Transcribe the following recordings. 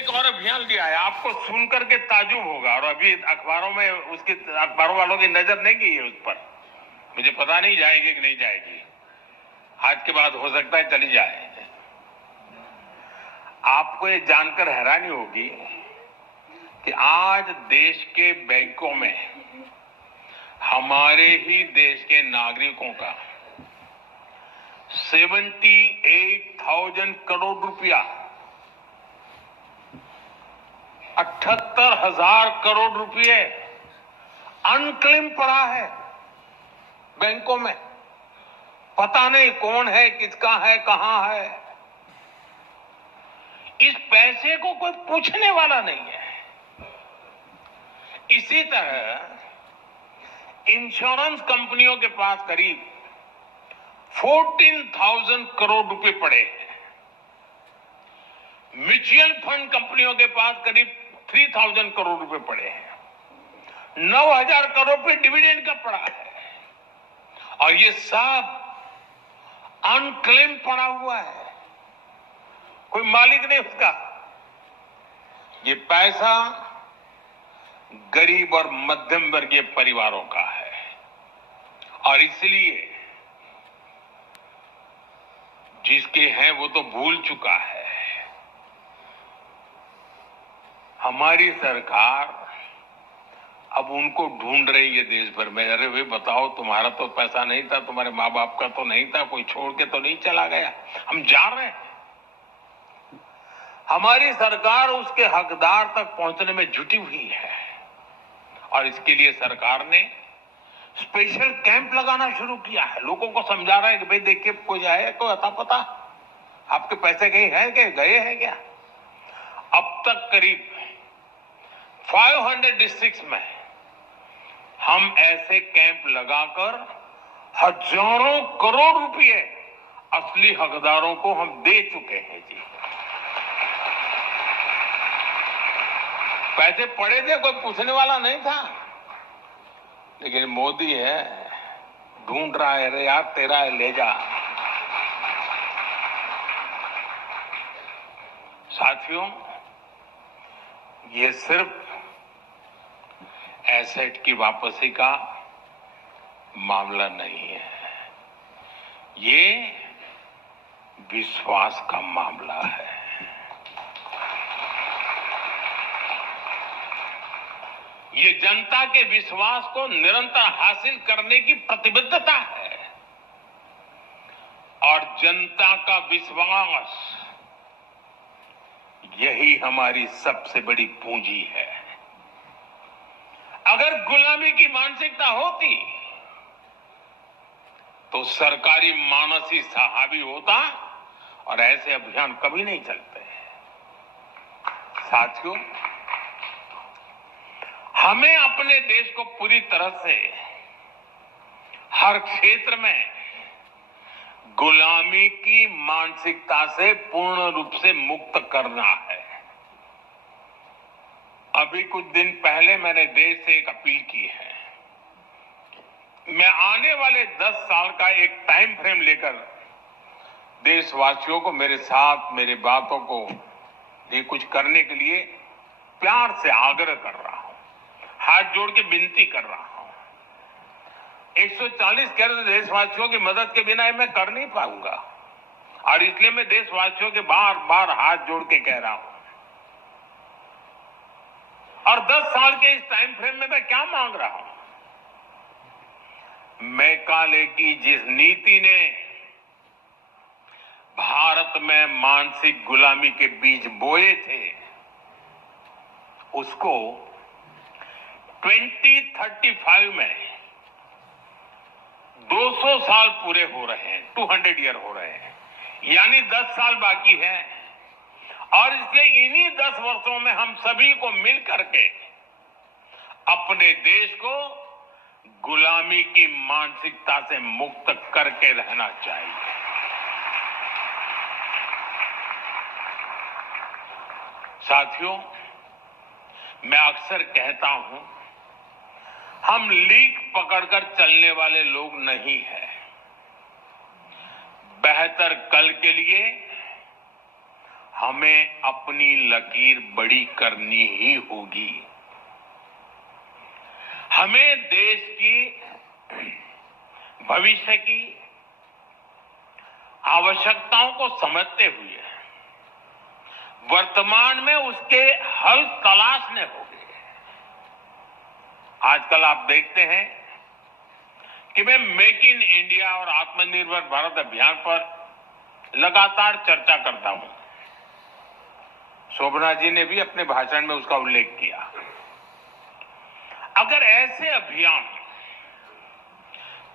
एक और अभियान लिया है, आपको सुनकर के ताजुब होगा, और अभी अखबारों में उसकी अखबारों वालों की नजर नहीं गई है उस पर। मुझे पता नहीं जाएगी कि नहीं जाएगी, आज के बाद हो सकता है चली जाए। आपको ये जानकर हैरानी होगी कि आज देश के बैंकों में हमारे ही देश के नागरिकों का 78,000 करोड़ रुपया, 78,000 करोड़ रुपए अनक्लेम पड़ा है बैंकों में। पता नहीं कौन है, किसका है, कहां है। इस पैसे को कोई पूछने वाला नहीं है। इसी तरह इंश्योरेंस कंपनियों के पास करीब 14,000 करोड़ रुपए पड़े हैं। म्यूचुअल फंड कंपनियों के पास करीब 3,000 करोड़ रुपए पड़े हैं। 9,000 करोड़ रुपए डिविडेंड का पड़ा है, और ये सब अनक्लेम पड़ा हुआ है, कोई मालिक नहीं उसका। ये पैसा गरीब और मध्यम वर्गीय परिवारों का है, और इसलिए जिसके हैं वो तो भूल चुका है। हमारी सरकार अब उनको ढूंढ रही है देश भर में। अरे भाई बताओ, तुम्हारा तो पैसा नहीं था, तुम्हारे माँ बाप का तो नहीं था, कोई छोड़ के तो नहीं चला गया। हम जा रहे हैं। हमारी सरकार उसके हकदार तक पहुंचने में जुटी हुई है, और इसके लिए सरकार ने स्पेशल कैंप लगाना शुरू किया है। लोगों को समझा रहा है कि भाई देखिए, कोई है, कोई अता पता आपके पैसे कहीं है क्या, गए हैं क्या। अब तक करीब 500 डिस्ट्रिक्ट्स में हम ऐसे कैंप लगाकर हजारों करोड़ रुपए असली हकदारों को हम दे चुके हैं जी। पैसे पड़े थे, कोई पूछने वाला नहीं था, लेकिन मोदी है, ढूंढ रहा है। अरे यार तेरा है, ले जा। साथियों, ये सिर्फ एसेट की वापसी का मामला नहीं है, ये विश्वास का मामला है। ये जनता के विश्वास को निरंतर हासिल करने की प्रतिबद्धता है, और जनता का विश्वास यही हमारी सबसे बड़ी पूंजी है। अगर गुलामी की मानसिकता होती तो सरकारी मानस ही हावी होता, और ऐसे अभियान कभी नहीं चलते। साथियों, हमें अपने देश को पूरी तरह से हर क्षेत्र में गुलामी की मानसिकता से पूर्ण रूप से मुक्त करना है। अभी कुछ दिन पहले मैंने देश से एक अपील की है। मैं आने वाले 10 साल का एक टाइम फ्रेम लेकर देशवासियों को, मेरे साथ मेरी बातों को ये कुछ करने के लिए प्यार से आग्रह कर रहा हूं, हाथ जोड़ के विनती कर रहा हूं। 140 करोड़ देशवासियों की मदद के बिना मैं कर नहीं पाऊंगा, और इसलिए मैं देशवासियों के बार बार हाथ जोड़ के कह रहा हूं। और 10 साल के इस टाइम फ्रेम में मैं क्या मांग रहा हूं? मैकाले की जिस नीति ने भारत में मानसिक गुलामी के बीज बोए थे, उसको 2035 में 200 साल पूरे हो रहे हैं, 200 ईयर हो रहे हैं, यानी 10 साल बाकी है। और इसलिए इन्हीं 10 वर्षों में हम सभी को मिल करके अपने देश को गुलामी की मानसिकता से मुक्त करके रहना चाहिए। साथियों, मैं अक्सर कहता हूं, हम लीक पकड़कर चलने वाले लोग नहीं हैं। बेहतर कल के लिए हमें अपनी लकीर बड़ी करनी ही होगी। हमें देश की भविष्य की आवश्यकताओं को समझते हुए वर्तमान में उसके हल तलाशने होंगे। आजकल आप देखते हैं कि मैं मेक इन इंडिया और आत्मनिर्भर भारत अभियान पर लगातार चर्चा करता हूं। शोभना जी ने भी अपने भाषण में उसका उल्लेख किया। अगर ऐसे अभियान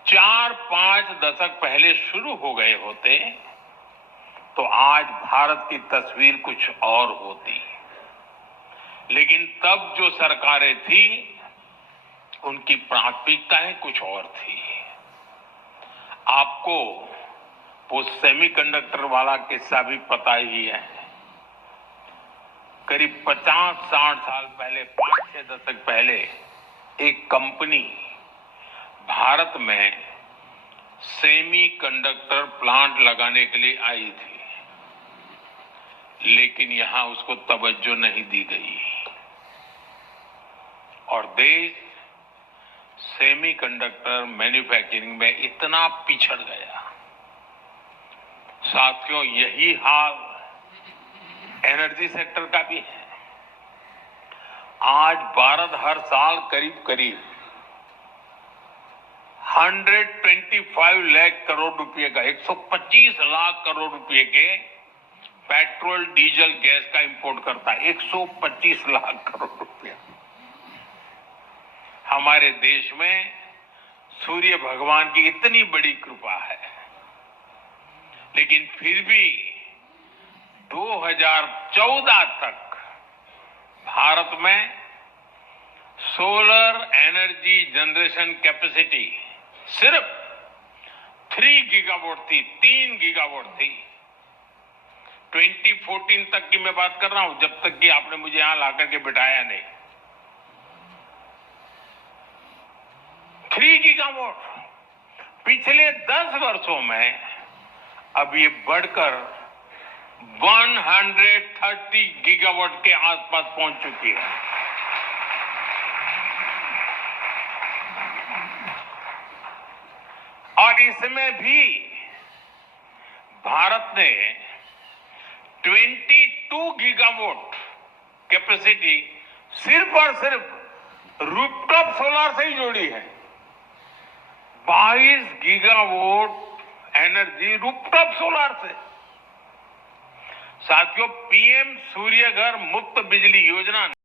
4-5 दशक पहले शुरू हो गए होते तो आज भारत की तस्वीर कुछ और होती। लेकिन तब जो सरकारें थी उनकी प्राथमिकताएं कुछ और थी। आपको वो सेमीकंडक्टर वाला किस्सा भी पता ही है। करीब 50-60 साल पहले, 5-6 दशक पहले एक कंपनी भारत में सेमीकंडक्टर प्लांट लगाने के लिए आई थी, लेकिन यहां उसको तवज्जो नहीं दी गई और देश सेमीकंडक्टर मैन्युफैक्चरिंग में इतना पिछड़ गया। साथियों, यही हाल एनर्जी सेक्टर का भी है। आज भारत हर साल करीब 125 लाख करोड़ रुपए का, 125 लाख करोड़ रुपए के पेट्रोल, डीजल, गैस का इंपोर्ट करता है। 125 लाख करोड़ रुपया। हमारे देश में सूर्य भगवान की इतनी बड़ी कृपा है, लेकिन फिर भी 2014 तक भारत में सोलर एनर्जी जनरेशन कैपेसिटी सिर्फ 3 गीगावाट थी, 3 गीगावाट थी। 2014 तक की मैं बात कर रहा हूं, जब तक कि आपने मुझे यहां लाकर के बिठाया नहीं। 3 गीगावाट पिछले 10 वर्षों में अब ये बढ़कर 130 गीगावाट के आसपास पहुंच चुकी है। और इसमें भी भारत ने 22 गीगावाट कैपेसिटी सिर्फ और सिर्फ रूफटॉप सोलर से ही जोड़ी है। 22 गीगावाट एनर्जी रूफटॉप सोलर से। साथियों, पीएम सूर्य घर मुफ्त बिजली योजना